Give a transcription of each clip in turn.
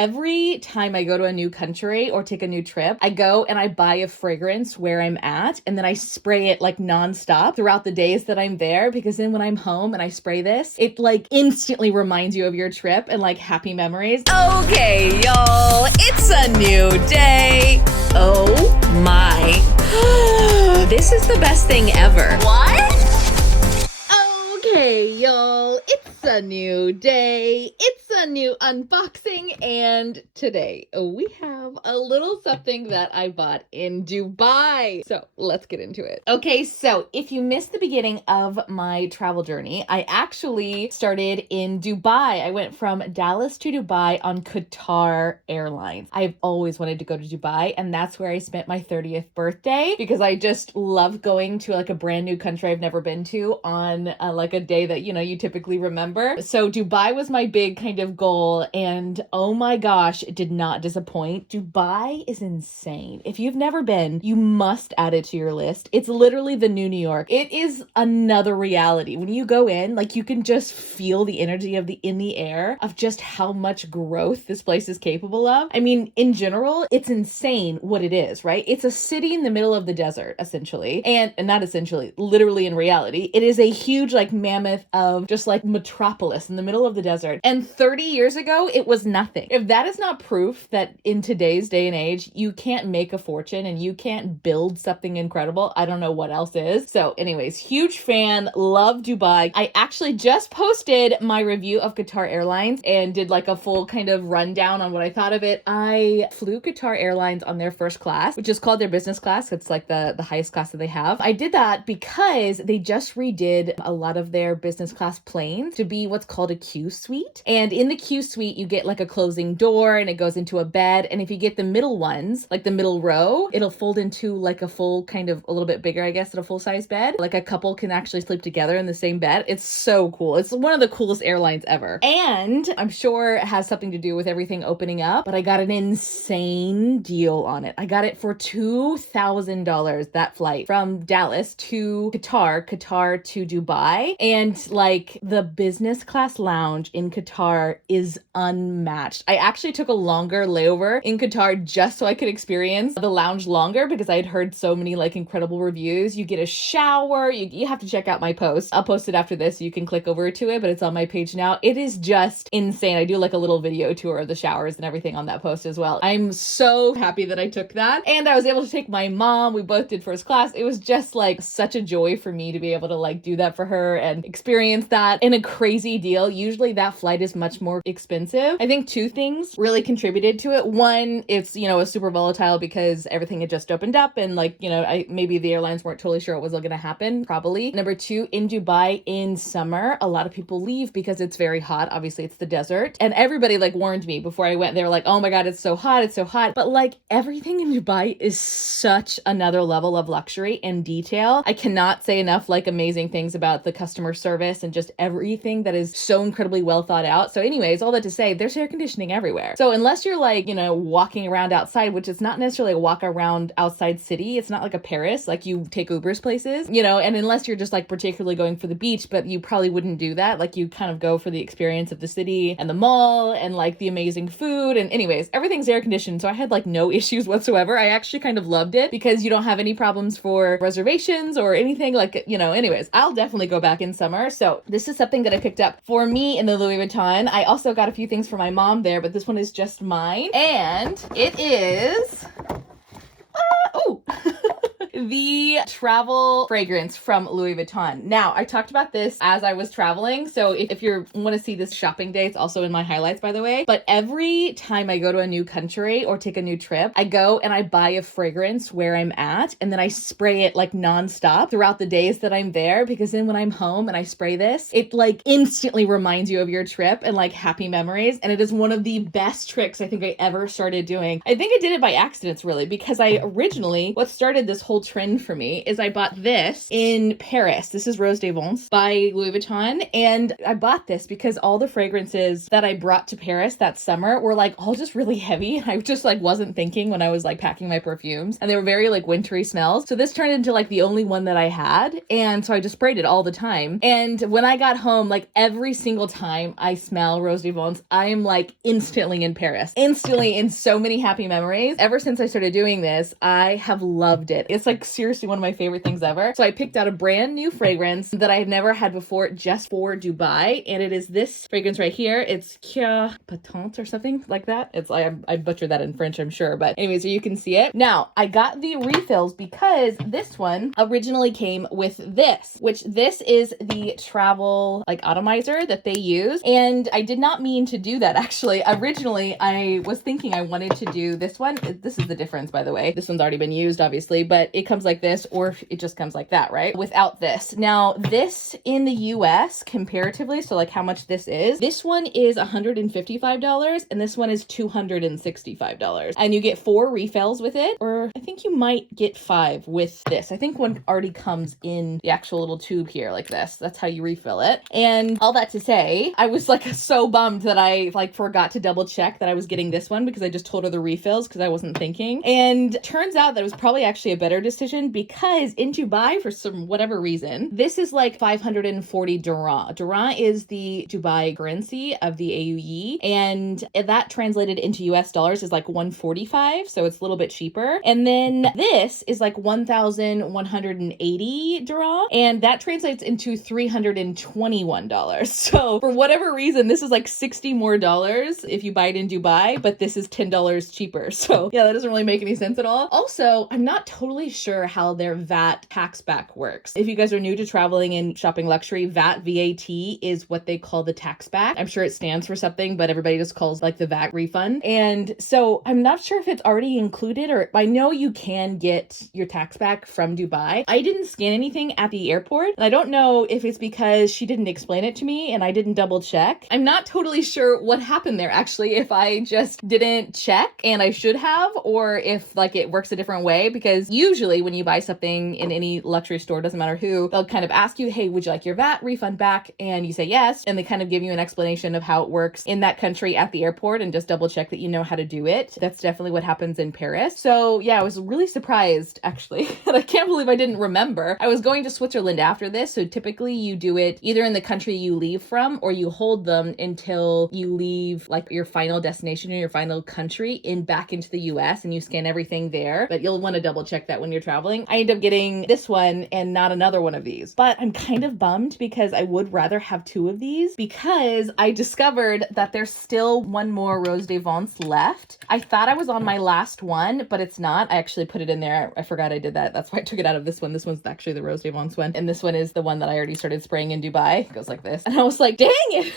every time I go to a new country or take a new trip, I go and I buy a fragrance where I'm at, and then I spray it like nonstop throughout the days that I'm there, because then when I'm home and I spray this, it like instantly reminds you of your trip and like happy memories. Okay, y'all, it's a new day. Oh my. This is the best thing ever. What? Okay, y'all, it's a new day. It's a new unboxing, and today we have a little something that I bought in Dubai. So let's get into it. Okay, so if you missed the beginning of my travel journey, I actually started in Dubai. I went from Dallas to Dubai on Qatar Airlines. I've always wanted to go to Dubai, and that's where I spent my 30th birthday, because I just love going to like a brand new country I've never been to on like a day that, you know, you typically remember. So Dubai was my big kind of goal, and oh my gosh, it did not disappoint. Dubai is insane. If you've never been, you must add it to your list. It's literally the new New York. It is another reality. When you go in, like, you can just feel the energy of in the air of just how much growth this place is capable of. I mean, in general, it's insane what it is, right? It's a city in the middle of the desert, essentially. And not essentially, literally in reality, it is a huge like mammoth of just like metropolis in the middle of the desert. And 30 years ago, it was nothing. If that is not proof that in today's day and age, you can't make a fortune and you can't build something incredible, I don't know what else is. So anyways, huge fan, love Dubai. I actually just posted my review of Qatar Airlines and did like a full kind of rundown on what I thought of it. I flew Qatar Airlines on their first class, which is called their business class. It's like the highest class that they have. I did that because they just redid a lot of their business class planes to be what's called a Q suite. And in the Q suite, you get like a closing door and it goes into a bed. And if you get the middle ones, like the middle row, it'll fold into like a full kind of a little bit bigger, I guess, than a full size bed. Like a couple can actually sleep together in the same bed. It's so cool. It's one of the coolest airlines ever. And I'm sure it has something to do with everything opening up, but I got an insane deal on it. I got it for $2,000, that flight from Dallas to Qatar to Dubai. And like the business class lounge in Qatar is unmatched. I actually took a longer layover in Qatar just so I could experience the lounge longer, because I had heard so many like incredible reviews. You get a shower. You have to check out my post. I'll post it after this so you can click over to it, but it's on my page now. It is just insane. I do like a little video tour of the showers and everything on that post as well. I'm so happy that I took that. And I was able to take my mom. We both did first class. It was just like such a joy for me to be able to like do that for her and experience that in a crazy deal. Usually that flight is much more expensive. I think two things really contributed to it. One, it's, you know, a super volatile because everything had just opened up and like, you know, maybe the airlines weren't totally sure what was going to happen, probably. Number two, in Dubai in summer, a lot of people leave because it's very hot. Obviously it's the desert, and everybody like warned me before I went. They were like, oh my God, it's so hot. It's so hot. But like everything in Dubai is such another level of luxury and detail. I cannot say enough like amazing things about the customer service and just everything that is so incredibly well thought out. So anyways, all that to say, there's air conditioning everywhere. So unless you're like, you know, walking around outside, which is not necessarily a walk around outside city. It's not like a Paris, like you take Ubers places, you know, and unless you're just like particularly going for the beach, but you probably wouldn't do that. Like you kind of go for the experience of the city and the mall and like the amazing food. And anyways, everything's air conditioned. So I had like no issues whatsoever. I actually kind of loved it because you don't have any problems for reservations or anything, like, you know. Anyways, I'll definitely go back in summer. So this is something that I picked up for me in the Louis Vuitton. I also got a few things for my mom there, but this one is just mine. And it is the travel fragrance from Louis Vuitton. Now, I talked about this as I was traveling. So if you want to see this shopping day, it's also in my highlights, by the way. But every time I go to a new country or take a new trip, I go and I buy a fragrance where I'm at, and then I spray it like nonstop throughout the days that I'm there, because then when I'm home and I spray this, it like instantly reminds you of your trip and like happy memories. And it is one of the best tricks I think I ever started doing. I think I did it by accident, really, because I originally, what started this whole trend for me is I bought this in Paris. This is Rose des Vents by Louis Vuitton. And I bought this because all the fragrances that I brought to Paris that summer were like all just really heavy. I just like wasn't thinking when I was like packing my perfumes, and they were very like wintry smells. So this turned into like the only one that I had. And so I just sprayed it all the time. And when I got home, like every single time I smell Rose des Vents, I am like instantly in Paris, instantly in so many happy memories. Ever since I started doing this, I have loved it. It's like seriously one of my favorite things ever. So I picked out a brand new fragrance that I have never had before just for Dubai. And it is this fragrance right here. It's Cœur Battant or something like that. It's I butchered that in French, I'm sure. But anyway, so you can see it. Now, I got the refills because this one originally came with this, which this is the travel like atomizer that they use. And I did not mean to do that actually. Originally, I was thinking I wanted to do this one. This is the difference, by the way. This one's already been used, obviously, but it comes like this, or it just comes like that, right? Without this. Now, this in the US comparatively, so like how much this is, this one is $155 and this one is $265. And you get 4 refills with it, or I think you might get 5 with this. I think one already comes in the actual little tube here like this. That's how you refill it. And all that to say, I was like so bummed that I like forgot to double check that I was getting this one because I just told her the refills because I wasn't thinking. And turns out that it was probably actually a better decision because in Dubai, for some whatever reason, this is like 540 dirham. Dirham is the Dubai currency of the AUE, and that translated into US dollars is like 145, so it's a little bit cheaper. And then this is like 1,180 dirham, and that translates into $321. So for whatever reason, this is like 60 more dollars if you buy it in Dubai, but this is $10 cheaper. So yeah, that doesn't really make any sense at all. Also, I'm not totally sure how their VAT tax back works. If you guys are new to traveling and shopping luxury, VAT is what they call the tax back. I'm sure it stands for something, but everybody just calls like the VAT refund. And so I'm not sure if it's already included, or I know you can get your tax back from Dubai. I didn't scan anything at the airport, and I don't know if it's because she didn't explain it to me and I didn't double check. I'm not totally sure what happened there actually, if I just didn't check and I should have, or if like it works a different way, because usually when you buy something in any luxury store, doesn't matter who, they'll kind of ask you, hey, would you like your VAT refund back? And you say yes, and they kind of give you an explanation of how it works in that country at the airport, and just double check that you know how to do it. That's definitely what happens in Paris. So yeah, I was really surprised actually, and I can't believe I didn't remember. I was going to Switzerland after this, so typically you do it either in the country you leave from, or you hold them until you leave like your final destination or your final country in back into the US, and you scan everything there. But you'll want to double check that when you're traveling. I ended up getting this one and not another one of these, but I'm kind of bummed because I would rather have 2 of these, because I discovered that there's still one more Rose des Vents left. I thought I was on my last one, but it's not. I actually put it in there. I forgot I did that. That's why I took it out of this one. This one's actually the Rose des Vents one, and this one is the one that I already started spraying in Dubai. It goes like this, and I was like, dang it.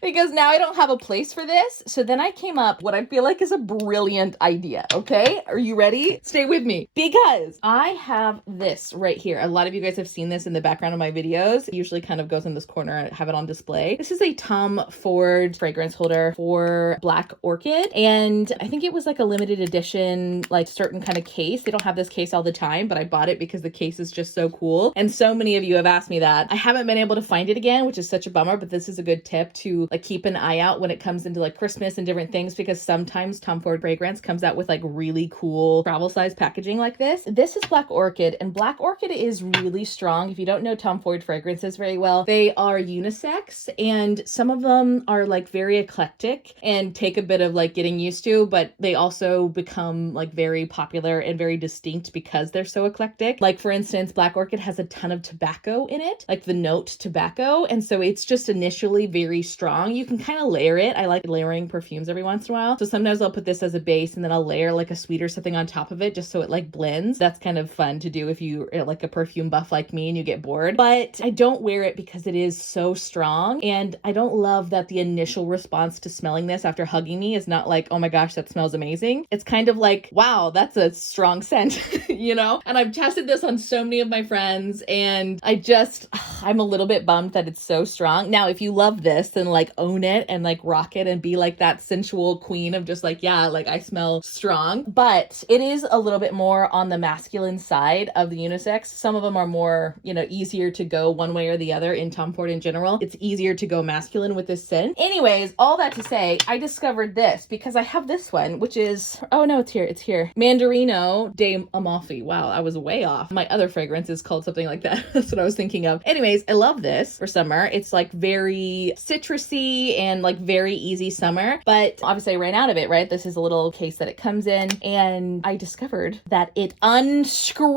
Because now I don't have a place for this. So then I came up what I feel like is a brilliant idea, okay? Are you ready? Stay with me. Because I have this right here. A lot of you guys have seen this in the background of my videos. It usually kind of goes in this corner. I have it on display. This is a Tom Ford fragrance holder for Black Orchid. And I think it was like a limited edition, like certain kind of case. They don't have this case all the time, but I bought it because the case is just so cool. And so many of you have asked me that. I haven't been able to find it again, which is such a bummer, but this is a good tip to like keep an eye out when it comes into like Christmas and different things, because sometimes Tom Ford fragrance comes out with like really cool travel size packaging like this. This is Black Orchid, and Black Orchid is really strong. If you don't know Tom Ford fragrances very well, they are unisex, and some of them are like very eclectic and take a bit of like getting used to, but they also become like very popular and very distinct because they're so eclectic. Like for instance, Black Orchid has a ton of tobacco in it, like the note tobacco, and so it's just initially very strong. You can kind of layer it. I like layering perfumes every once in a while. So sometimes I'll put this as a base and then I'll layer like a sweet or something on top of it just so it like blends. That's kind of fun to do if you are like a perfume buff like me and you get bored. But I don't wear it because it is so strong, and I don't love that the initial response to smelling this after hugging me is not like, oh my gosh, that smells amazing. It's kind of like, wow, that's a strong scent, you know? And I've tested this on so many of my friends, and I'm a little bit bummed that it's so strong. Now, if you love this, then like own it and like rock it and be like that sensual queen of just like, yeah, like I smell strong. But it is a little bit more on the masculine side of the unisex. Some of them are more, you know, easier to go one way or the other in Tom Ford in general. It's easier to go masculine with this scent. Anyways, all that to say, I discovered this because I have this one, which is, oh no, it's here. Mandarino de Amalfi. Wow, I was way off. My other fragrance is called something like that. That's what I was thinking of. Anyways, I love this for summer. It's like very citrusy and like very easy summer, but obviously I ran out of it, right? This is a little case that it comes in, and I discovered that it unscrews.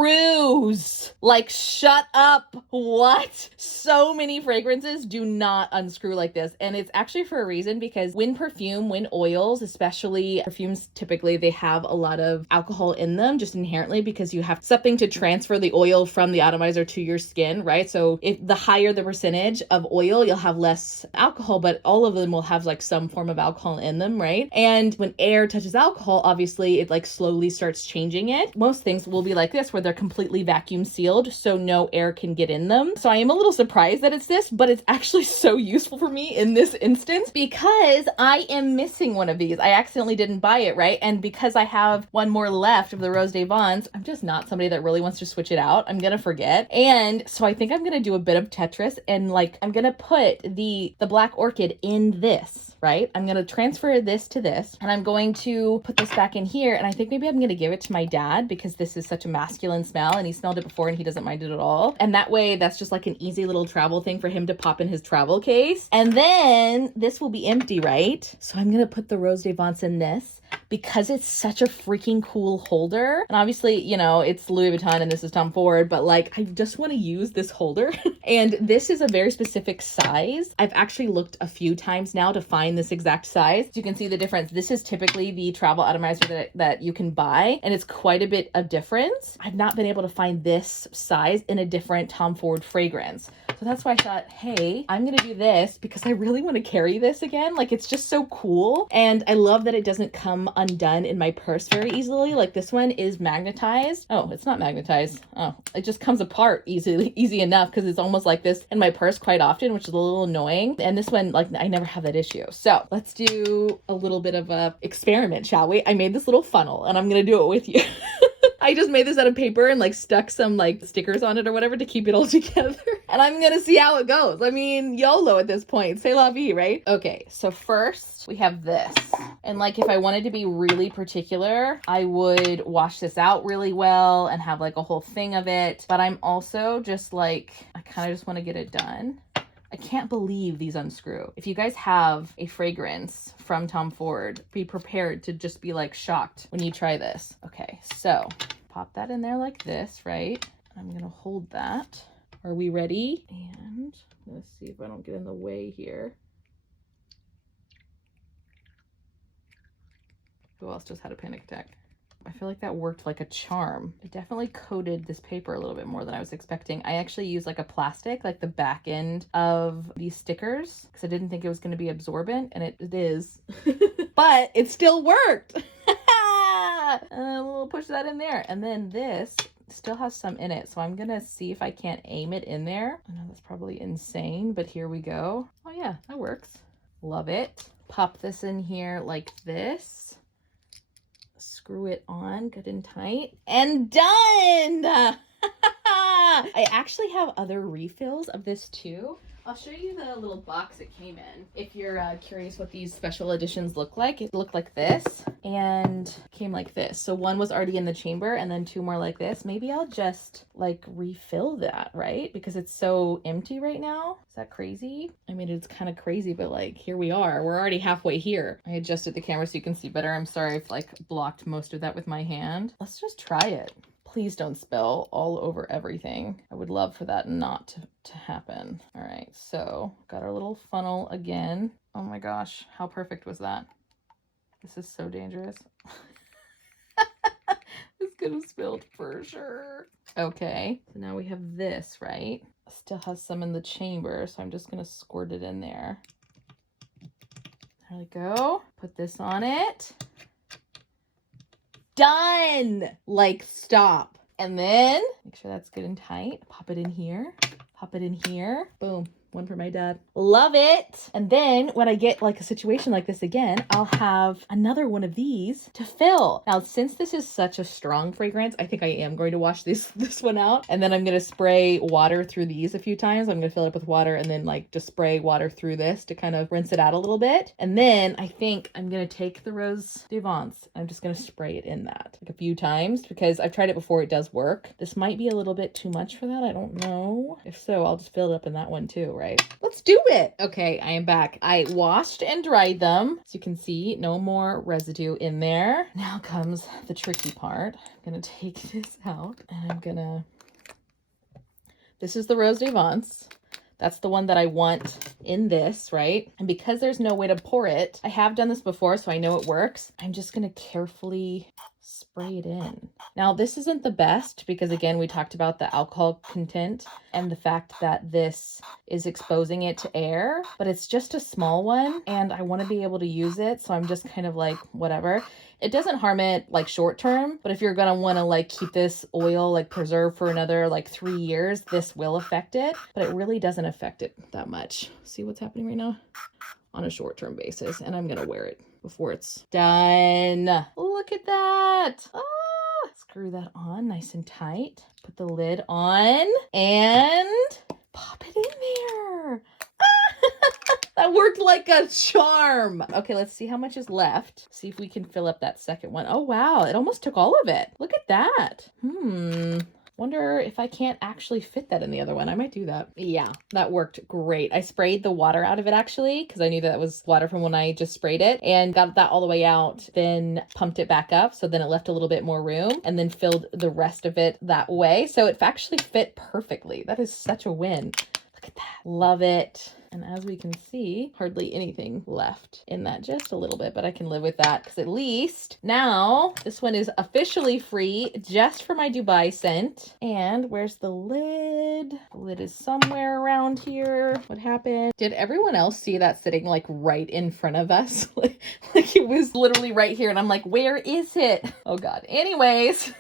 Like, shut up. What? So many fragrances do not unscrew like this. And it's actually for a reason, because when oils, especially perfumes, typically they have a lot of alcohol in them just inherently because you have something to transfer the oil from the atomizer to your skin, right? So if the higher the percentage of oil, you'll have less alcohol, but all of them will have like some form of alcohol in them, right? And when air touches alcohol, obviously it like slowly starts changing it. Most things will be like this, where they're completely vacuum sealed, so no air can get in them. So I am a little surprised that it's this, but it's actually so useful for me in this instance because I am missing one of these. I accidentally didn't buy it, right? And because I have one more left of the Rose des Vents, I'm just not somebody that really wants to switch it out. I'm gonna forget. And so I think I'm gonna do a bit of Tetris, and like I'm gonna put the Black Orchid in this, right? I'm gonna transfer this to this, and I'm going to put this back in here, and I think maybe I'm gonna give it to my dad because this is such a masculine smell, and he smelled it before and he doesn't mind it at all. And that way, that's just like an easy little travel thing for him to pop in his travel case. And then this will be empty, right? So I'm gonna put the Rose des Vents in this because it's such a freaking cool holder. And obviously, you know, it's Louis Vuitton and this is Tom Ford, but like, I just want to use this holder. And this is a very specific size. I've actually looked a few times now to find this exact size. So you can see the difference. This is typically the travel atomizer that you can buy, and it's quite a bit of difference. I've not been able to find this size in a different Tom Ford fragrance. So that's why I thought, hey, I'm going to do this because I really want to carry this again. Like, it's just so cool. And I love that it doesn't come undone in my purse very easily. Like, this one is magnetized. Oh, it's not magnetized. Oh, it just comes apart easy enough because it's almost like this in my purse quite often, which is a little annoying. And this one, like, I never have that issue. So let's do a little bit of a experiment, shall we? I made this little funnel and I'm going to do it with you. I just made this out of paper and like stuck some like stickers on it or whatever to keep it all together. And I'm gonna see how it goes. I mean, YOLO at this point. C'est la vie, right? Okay, so first we have this. And like if I wanted to be really particular, I would wash this out really well and have like a whole thing of it. But I'm also just like, I kind of just want to get it done. I can't believe these unscrew. If you guys have a fragrance from Tom Ford, be prepared to just be like shocked when you try this. Okay, so pop that in there like this, right? I'm gonna hold that. Are we ready? And let's see if I don't get in the way here. Who else just had a panic attack? I feel like that worked like a charm. It definitely coated this paper a little bit more than I was expecting. I actually used like a plastic, like the back end of these stickers, because I didn't think it was going to be absorbent, and it is. But it still worked. We'll push that in there. And then this still has some in it, so I'm gonna see if I can't aim it in there. I know that's probably insane, but here we go. Oh yeah, that works. Love it. Pop this in here like this. Screw it on good and tight, and done. I actually have other refills of this too. I'll show you the little box it came in if you're curious what these special editions look like. It looked like this and came like this. So one was already in the chamber and then two more like this. Maybe I'll just like refill that, right? Because it's so empty right now. Is that crazy? I mean, it's kind of crazy, but like here we are. We're already halfway here. I adjusted the camera so you can see better. I'm sorry I've like blocked most of that with my hand. Let's just try it. Please don't spill all over everything. I would love for that not to happen. All right, so got our little funnel again. Oh my gosh, how perfect was that? This is so dangerous. This could have spilled for sure. Okay, so now we have this, right? Still has some in the chamber, so I'm just gonna squirt it in there. There we go. Put this on it. Done! Like, stop. And then make sure that's good and tight. Pop it in here. Pop it in here. Boom. one for my dad. Love it. And then when I get like a situation like this again, I'll have another one of these to fill. Now, since this is such a strong fragrance, I think I am going to wash this one out. And then I'm going to spray water through these a few times. I'm going to fill it up with water and then like just spray water through this to kind of rinse it out a little bit. And then I think I'm going to take the Rose d'Avance. I'm just going to spray it in that like a few times because I've tried it before. It does work. This might be a little bit too much for that. I don't know. If so, I'll just fill it up in that one too, right? Let's do it. Okay, I am back. I washed and dried them. As you can see, no more residue in there. Now comes the tricky part. I'm going to take this out and I'm going to... This is the Rose d'Avance. That's the one that I want in this, right? And because there's no way to pour it, I have done this before, so I know it works. I'm just going to carefully spray it in. Now, this isn't the best because, again, we talked about the alcohol content and the fact that this is exposing it to air, but it's just a small one and I want to be able to use it. So I'm just kind of like, whatever. It doesn't harm it like short term, but if you're going to want to like keep this oil like preserved for another like 3 years, this will affect it, but it really doesn't affect it that much. See what's happening right now? On a short-term basis, and I'm going to wear it before it's done. Look at that. Ah, screw that on nice and tight. Put the lid on and pop it in there. That worked like a charm. Okay, let's see how much is left. See if we can fill up that second one. Oh, wow. It almost took all of it. Look at that. Wonder if I can't actually fit that in the other one. I might do that. Yeah, that worked great. I sprayed the water out of it actually, because I knew that was water from when I just sprayed it and got that all the way out, then pumped it back up. So then it left a little bit more room and then filled the rest of it that way. So it actually fit perfectly. That is such a win. Look at that. Love it. And as we can see, hardly anything left in that, just a little bit, but I can live with that because at least now this one is officially free just for my Dubai scent. And where's the lid? The lid is somewhere around here. What happened? Did everyone else see that sitting like right in front of us? like it was literally right here. And I'm like, where is it? Oh God. Anyways.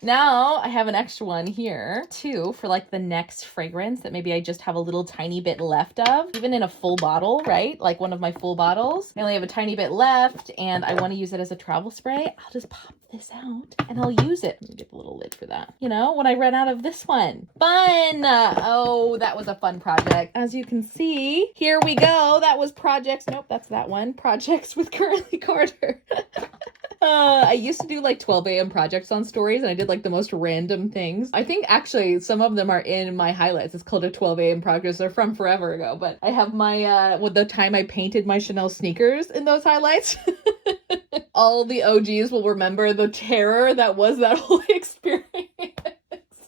Now I have an extra one here too for like the next fragrance that maybe I just have a little tiny bit left of, even in a full bottle, right? Like one of my full bottles. I only have a tiny bit left and I want to use it as a travel spray. I'll just pop this out and I'll use it. Let me get the little lid for that. You know, when I run out of this one. Fun! Oh, that was a fun project. As you can see, here we go. That was projects. Nope, that's that one. Projects with Curly Carter. I used to do like 12 a.m. projects on stories and I did like the most random things. I think actually some of them are in my highlights. It's called a 12 a.m. project. They're from forever ago, but I have my, with the time I painted my Chanel sneakers in those highlights. All the OGs will remember the terror that was that whole experience.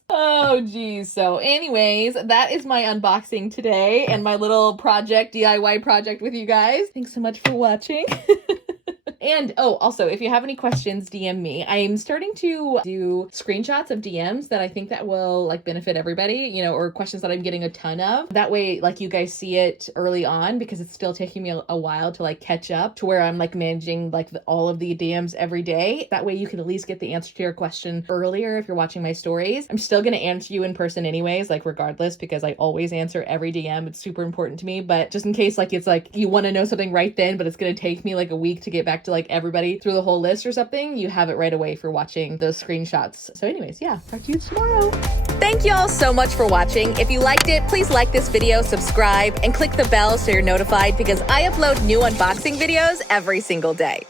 Oh, geez. So anyways, that is my unboxing today and my little project, DIY project with you guys. Thanks so much for watching. And, oh, also, if you have any questions, DM me. I'm starting to do screenshots of DMs that I think that will, like, benefit everybody, you know, or questions that I'm getting a ton of. That way, like, you guys see it early on because it's still taking me a while to, like, catch up to where I'm, like, managing, like, all of the DMs every day. That way you can at least get the answer to your question earlier if you're watching my stories. I'm still going to answer you in person anyways, like, regardless, because I always answer every DM. It's super important to me. But just in case, like, it's, like, you want to know something right then, but it's going to take me, like, a week to get back to like everybody through the whole list or something, you have it right away for watching those screenshots. So anyways, yeah, talk to you tomorrow. Thank you all so much for watching. If you liked it, please like this video, subscribe, and click the bell so you're notified because I upload new unboxing videos every single day.